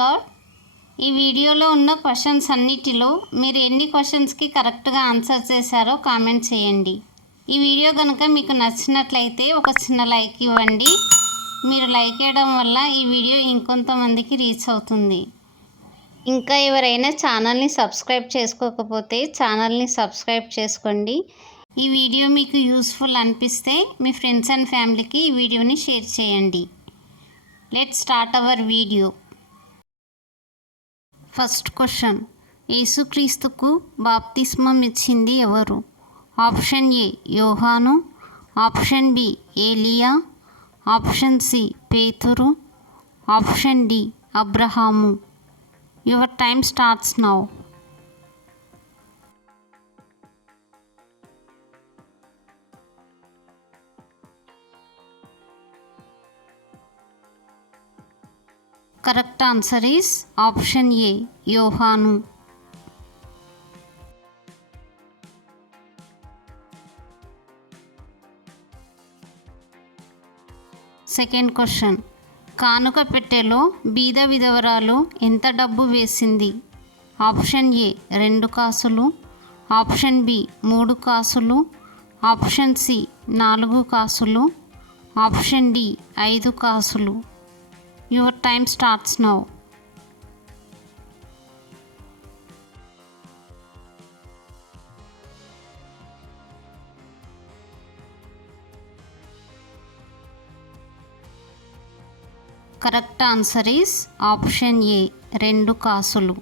లార్డ్. ఈ వీడియోలో ఉన్న క్వశ్చన్స్ అన్నిటిలో మీరు ఎన్ని క్వశ్చన్స్కి కరెక్ట్గా ఆన్సర్ చేశారో కామెంట్ చేయండి. ఈ వీడియో కనుక మీకు నచ్చినట్లయితే ఒక చిన్న లైక్ ఇవ్వండి. మీరు లైక్ చేయడం వల్ల ఈ వీడియో ఇంకొంతమందికి రీచ్ అవుతుంది. ఇంకా ఎవరైనా ఛానల్ని సబ్స్క్రైబ్ చేసుకోకపోతే ఛానల్ని సబ్స్క్రైబ్ చేసుకోండి. ఈ వీడియో మీకు యూస్ఫుల్ అనిపిస్తే మీ ఫ్రెండ్స్ అండ్ ఫ్యామిలీకి ఈ వీడియోని షేర్ చేయండి. Let's start our video. First question, యేసుక్రీస్తుకు బాప్తిస్మం ఇచ్చింది ఎవరు? ఆప్షన్ ఏ యోహాను, ఆప్షన్ బి ఏలియా, ఆప్షన్ సి పేతురు, ఆప్షన్ డి అబ్రహాము. Your time starts now. Correct answer is option A యోహాను. సెకండ్ క్వశ్చన్, కానుక పెట్టెలో బీద విధవరాలు ఎంత డబ్బు వేసింది? ఆప్షన్ ఏ 2 కాసులు, ఆప్షన్ బి 3 కాసులు, ఆప్షన్ సి 4 కాసులు, ఆప్షన్ డి 5 కాసులు. Your time starts now. Correct answer is option ఏ 2 కాసులు.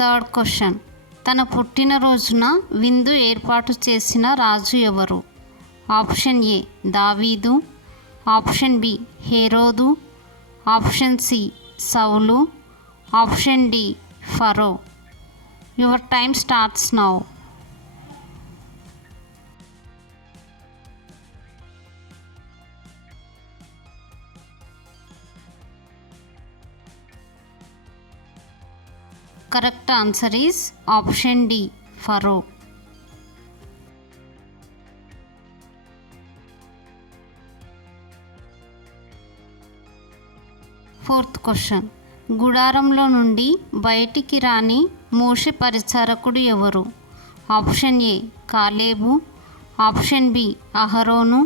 థర్డ్ క్వశ్చన్, తన పుట్టినరోజున విందు ఏర్పాటు చేసిన రాజు ఎవరు? ఆప్షన్ ఏ దావీదు, ఆప్షన్ బి హేరోదు, ఆప్షన్ సి సౌలు, ఆప్షన్ డి ఫరో. Your time starts now. Correct answer is option D ఫరో. ఫోర్త్ క్వశ్చన్, గుడారంలో నుండి బయటికి రాని మోషే పరిచారకుడు ఎవరు? ఆప్షన్ ఏ కాలేబు, ఆప్షన్ బి అహరోను,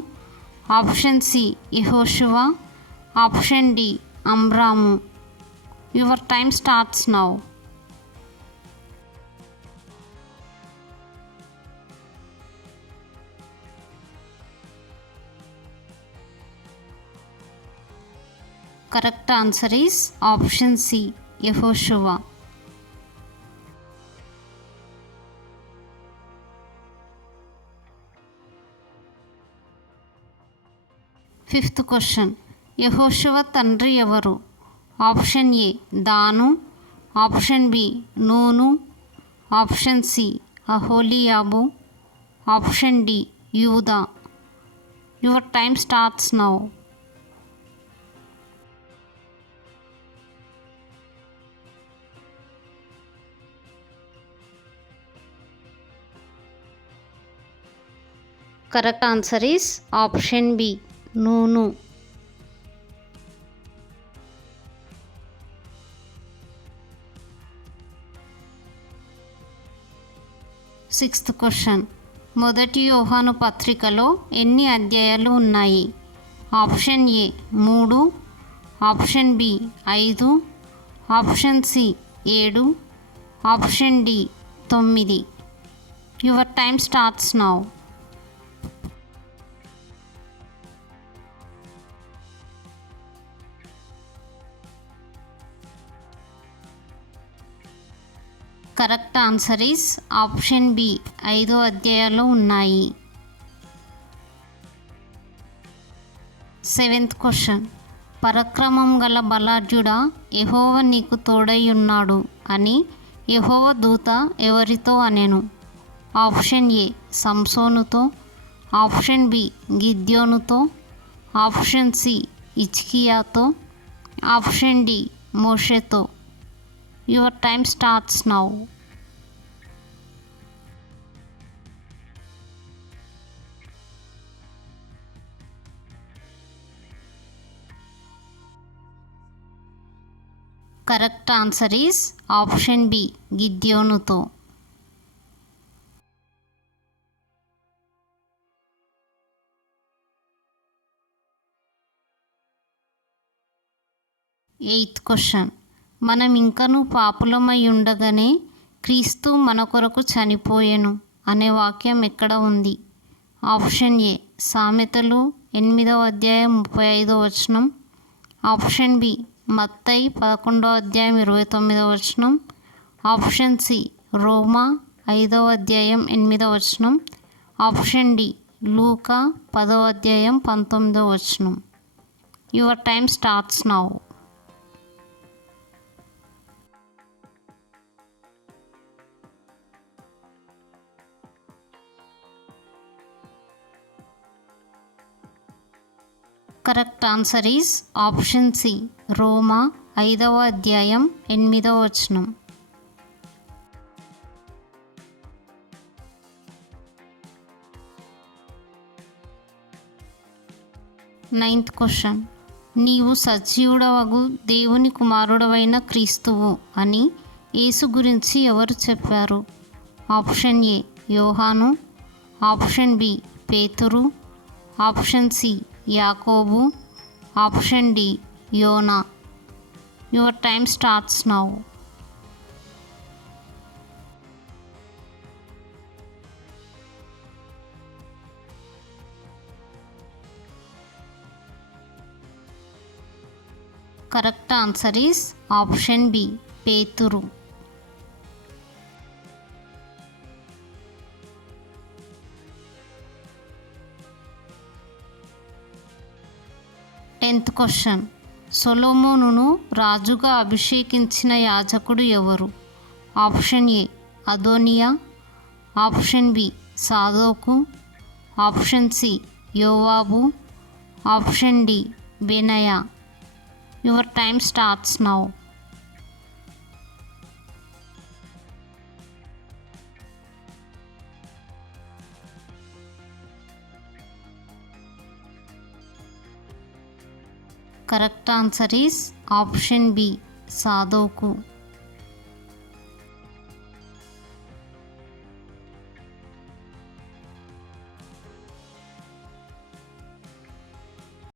ఆప్షన్ సి యెహోషువ, ఆప్షన్ డి అమ్రాము. Your time starts now. Correct answer is option C యెహోషువ. ఫిఫ్త్ క్వశ్చన్, యెహోషువ తండ్రి ఎవరు? ఆప్షన్ ఏ దాను, ఆప్షన్ బి నూను, ఆప్షన్ సి అహోలియాబు, ఆప్షన్ డి యూదా. Your time starts now. Correct answer is option B నూను. సిక్స్త్ క్వశ్చన్, మొదటి యోహాను పత్రికలో ఎన్ని అధ్యాయాలు ఉన్నాయి? Option A 3, option B 5, option C 7, option D 9. Your time starts now. Correct answer is option B 5 అధ్యాయాలు ఉన్నాయి. సెవెంత్ క్వశ్చన్, పరాక్రమం గల బలాఢ్యుడా యెహోవా నీకు తోడై ఉన్నాడు అని యెహోవా దూత ఎవరితో అనెను? ఆప్షన్ ఏ సంసోనుతో, ఆప్షన్ బి గిద్యోనుతో, ఆప్షన్ సి హిజ్కియాతో, ఆప్షన్ డి మోషేతో. Your time starts now. Correct answer is option B, గిద్యోనుతో. ఎయిత్ క్వశ్చన్, మనం ఇంకనూ పాపులమై ఉండగానే క్రీస్తు మన కొరకు చనిపోయెను అనే వాక్యం ఎక్కడ ఉంది? ఆప్షన్ ఏ, సామెతలు 8వ అధ్యాయం 35వ వచనం. ఆప్షన్ బి, మత్తయి 11వ అధ్యాయం 29వ వచనం. ఆప్షన్ సి, రోమా 5వ అధ్యాయం 8వ వచనం. ఆప్షన్ డి, లూకా 10వ అధ్యాయం 19వ వచనం. Your time starts now. Correct answer is option C, రోమా 5వ అధ్యాయం 8వ వచనం. నైన్త్ క్వశ్చన్, నీవు సజీవుడవగు దేవుని కుమారుడవైన క్రీస్తువు అని యేసు గురించి ఎవరు చెప్పారు? ఆప్షన్ ఏ, యోహాను. ఆప్షన్ బి, పేతురు. ఆప్షన్ సి, యాకోబు. ఆప్షన్ డి, యోనా. Your time starts now. Correct answer is option B, పేతురు. 10th క్వశ్చన్, సొలొమోనును రాజుగా అభిషేకించిన యాజకుడు ఎవరు? ఆప్షన్ ఏ, అదోనియా. ఆప్షన్ బి, సాదోకు. ఆప్షన్ సి, యోవాబు. ఆప్షన్ డి, బెనయా. Your time starts now. Correct answer is option B, సాదోకు.